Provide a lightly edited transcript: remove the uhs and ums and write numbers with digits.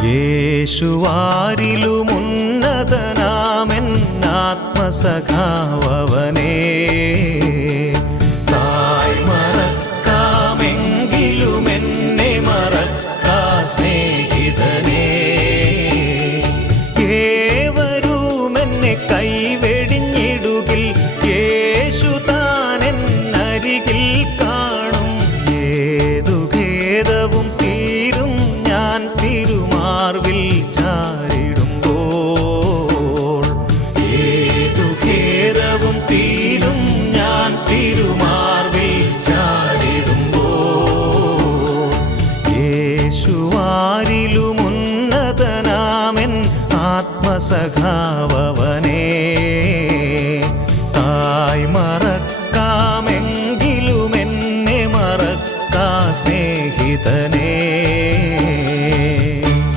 യേശുവാരിലുമുന്നതനാമെന്നാത്മസഖാവവനേ തായ് മറക്കാമെങ്കിലുമെന്നെ മറക്കാ സ്നേഹിതനേ ഏവരുമെന്നെ കൈവെടിഞ്ഞിടുകിൽ യേശു താനെന്നരികിൽ കാണും ഏതു ഖേദവും തീരും ഞാൻ തിരുമാർവിൽ ചാരിടുമ്പോൾ ഏതു ഖേദവും തീരും ഞാൻ തിരുമാർവിൽ ചാരിടുമ്പോൾ യേശുവാരിലുമുന്നതനാമെൻ ആത്മസഖാവ